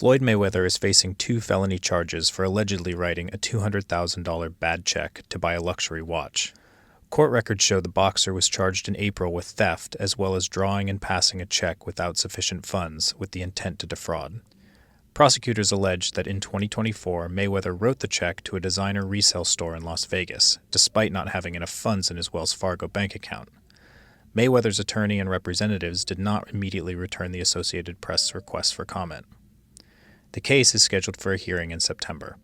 Floyd Mayweather is facing 2 felony charges for allegedly writing a $200,000 bad check to buy a luxury watch. Court records show the boxer was charged in April with theft as well as drawing and passing a check without sufficient funds with the intent to defraud. Prosecutors alleged that in 2024, Mayweather wrote the check to a designer resale store in Las Vegas, despite not having enough funds in his Wells Fargo bank account. Mayweather's attorney and representatives did not immediately return the Associated Press request for comment. The case is scheduled for a hearing in September.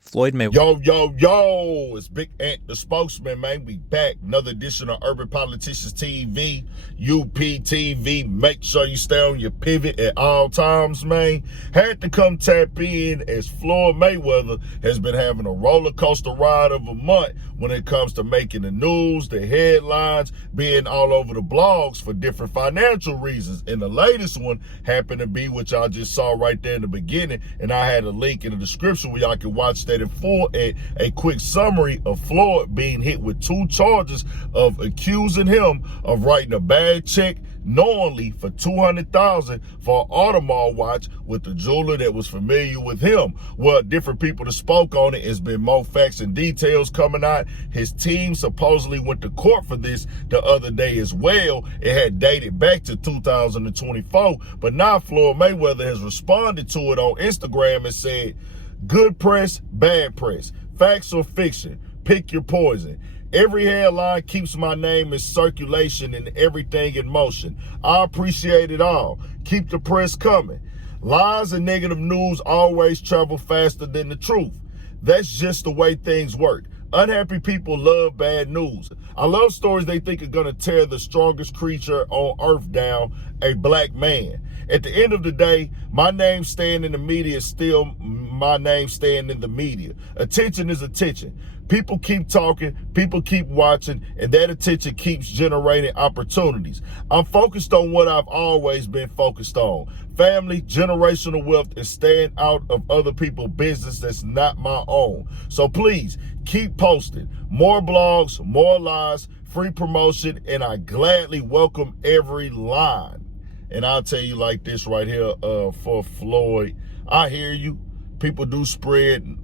Floyd Mayweather. Yo, it's Big Ant, the spokesman, man. We back. Another edition of Urban Politicians TV, UPTV. Make sure you stay on your pivot at all times, man. Had to come tap in as Floyd Mayweather has been having a roller coaster ride of a month when it comes to making the news, the headlines, being all over the blogs for different financial reasons. And the latest one happened to be what y'all just saw right there in the beginning. And I had a link in the description where y'all can watch that in full, a quick summary of Floyd being hit with 2 charges of accusing him of writing a bad check knowingly for $200,000 for an Audemars watch with the jeweler that was familiar with him. Well, different people that spoke on it, has been more facts and details coming out. His team supposedly went to court for this the other day as well. It had dated back to 2024, but now Floyd Mayweather has responded to it on Instagram and said, "Good press, bad press, facts or fiction, pick your poison. Every headline keeps my name in circulation and everything in motion. I appreciate it all. Keep the press coming. Lies and negative news always travel faster than the truth. That's just the way things work. Unhappy people love bad news. I love stories they think are going to tear the strongest creature on earth down, a black man. At the end of the day, my name staying in the media is still my name staying in the media. Attention is attention. People keep talking, people keep watching, and that attention keeps generating opportunities. I'm focused on what I've always been focused on. Family, generational wealth, and staying out of other people's business that's not my own. So please, keep posting. More blogs, more lies, free promotion, and I gladly welcome every line. And I'll tell you like this right here for Floyd. I hear you. People do spread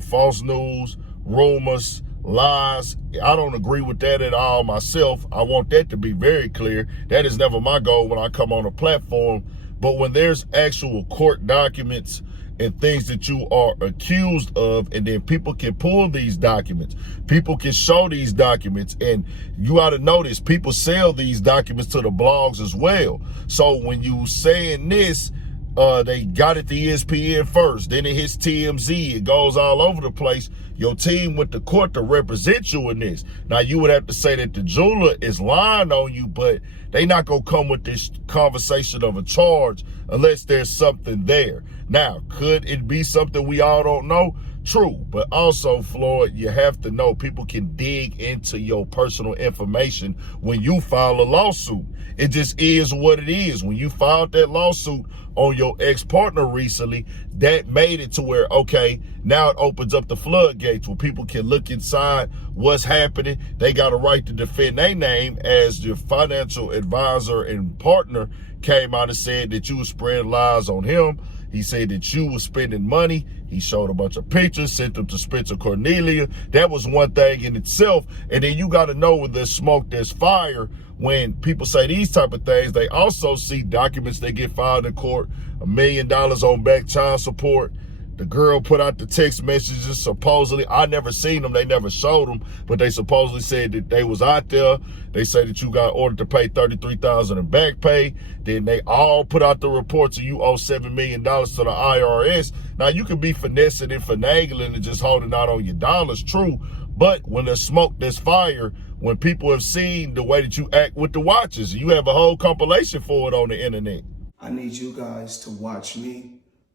false news, rumors, lies. I don't agree with that at all myself. I want that to be very clear. That is never my goal when I come on a platform. But when there's actual court documents and things that you are accused of, and then people can pull these documents, people can show these documents, and you ought to notice people sell these documents to the blogs as well. So when you saying this, they got it to ESPN first, then it hits TMZ, it goes all over the place. Your team went to court to represent you in this. Now, you would have to say that the jeweler is lying on you, but they not going to come with this conversation of a charge unless there's something there. Now, could it be something we all don't know? True, but also, Floyd, you have to know people can dig into your personal information when you file a lawsuit. It just is what it is. When you filed that lawsuit on your ex-partner recently, that made it to where, okay, now it opens up the floodgates where people can look inside what's happening. They got a right to defend their name, as your financial advisor and partner came out and said that you were spreading lies on him. He said that you were spending money. He showed a bunch of pictures, sent them to Spencer Cornelia. That was one thing in itself. And then you got to know when there's smoke, there's fire. When people say these type of things, they also see documents that get filed in court, $1 million on back child support. The girl put out the text messages, supposedly. I never seen them. They never showed them, but they supposedly said that they was out there. They say that you got ordered to pay $33,000 in back pay. Then they all put out the reports and you owe $7 million to the IRS. Now, you could be finessing and finagling and just holding out on your dollars, true. But when there's smoke, there's fire. When people have seen the way that you act with the watches, you have a whole compilation for it on the internet. I need you guys to watch me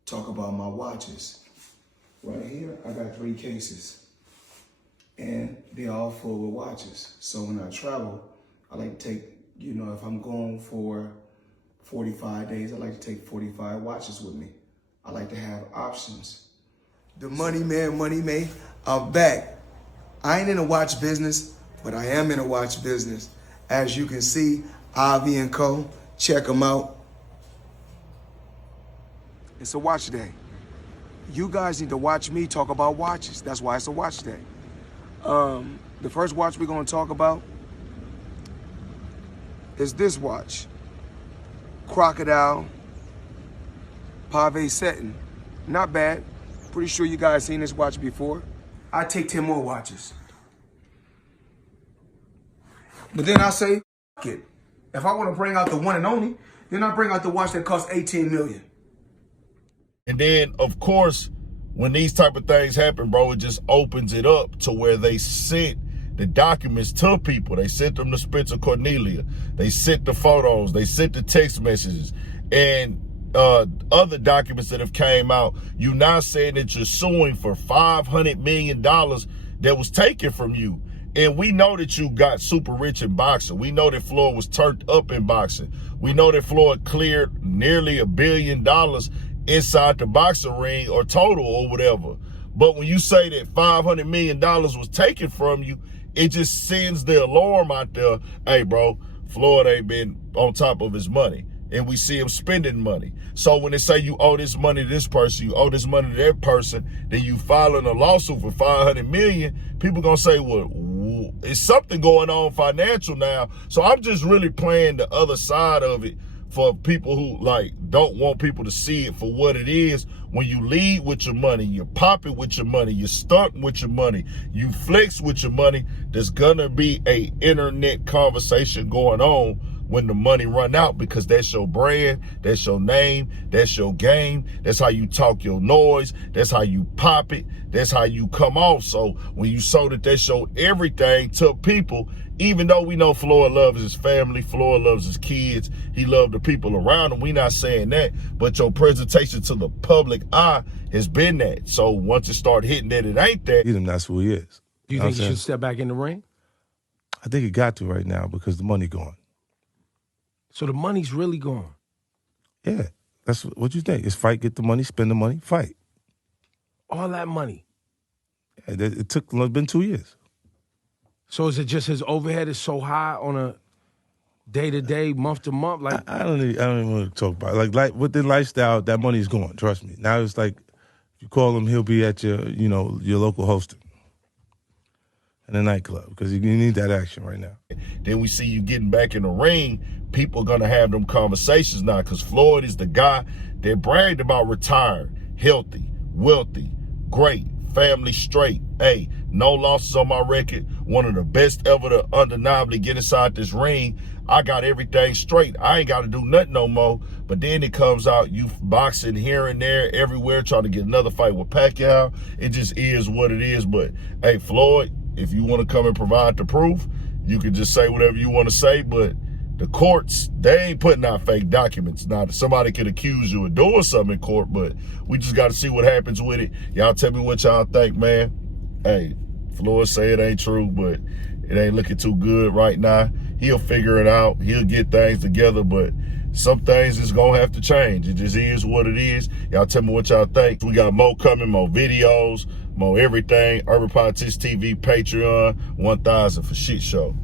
talk about my watches. Right here, I got 3 cases, and they're all full with watches. So when I travel, I like to take, if I'm going for 45 days, I like to take 45 watches with me. I like to have options. The Money Man, I'm back. I ain't in the watch business, but I am in the watch business. As you can see, Avi & Co., check them out. It's a watch day. You guys need to watch me talk about watches. That's why it's a watch day. The first watch we're gonna talk about is this watch. Crocodile Pave Satin. Not bad. Pretty sure you guys seen this watch before. I take 10 more watches. But then I say, F it. If I want to bring out the one and only, then I bring out the watch that costs 18 million. And then, of course, when these type of things happen, bro, it just opens it up to where they sent the documents to people. They sent them to Spencer Cornelia. They sent the photos. They sent the text messages. And other documents that have came out. You now saying that you're suing for $500 million that was taken from you. And we know that you got super rich in boxing. We know that Floyd was turned up in boxing. We know that Floyd cleared nearly $1 billion inside the boxing ring or total or whatever. But when you say that $500 million was taken from you, it just sends the alarm out there. Hey, bro, Floyd ain't been on top of his money. And we see him spending money. So when they say you owe this money to this person, you owe this money to that person, then you filing a lawsuit for $500 million, people gonna say, well, it's something going on financial now. So I'm just really playing the other side of it for people who like don't want people to see it for what it is. When you lead with your money, you pop it with your money, you stunt with your money, you flex with your money, there's gonna be a internet conversation going on when the money run out, because that's your brand, that's your name, that's your game, that's how you talk your noise, that's how you pop it, that's how you come off. So when you show that they show everything to people, even though we know Floyd loves his family, Floyd loves his kids, he loved the people around him, we not saying that, but your presentation to the public eye has been that. So once it start hitting that it ain't that. That's who he is. Do you think he should step back in the ring? I think he got to right now because the money gone. So the money's really gone. Yeah, that's what you think. It's fight, get the money, spend the money, fight. All that money. Yeah, it's been 2 years. So is it just his overhead is so high on a day-to-day, month-to-month? Like I don't even want to talk about it. Like with the lifestyle, that money's gone. Trust me. Now it's like if you call him, he'll be at your local hosting in a nightclub because you need that action right now. Then we see you getting back in the ring. People are going to have them conversations now because Floyd is the guy that bragged about retired, healthy, wealthy, great, family straight. Hey, no losses on my record. One of the best ever to undeniably get inside this ring. I got everything straight. I ain't got to do nothing no more. But then it comes out, you boxing here and there, everywhere, trying to get another fight with Pacquiao. It just is what it is. But, hey, Floyd, if you want to come and provide the proof, you can just say whatever you want to say. But the courts, they ain't putting out fake documents. Now, somebody could accuse you of doing something in court, but we just got to see what happens with it. Y'all tell me what y'all think, man. Hey, Floyd say it ain't true, but it ain't looking too good right now. He'll figure it out. He'll get things together, but some things is going to have to change. It just is what it is. Y'all tell me what y'all think. We got more coming, more videos, more everything. Urban Politics TV, Patreon, 1,000 for shit show.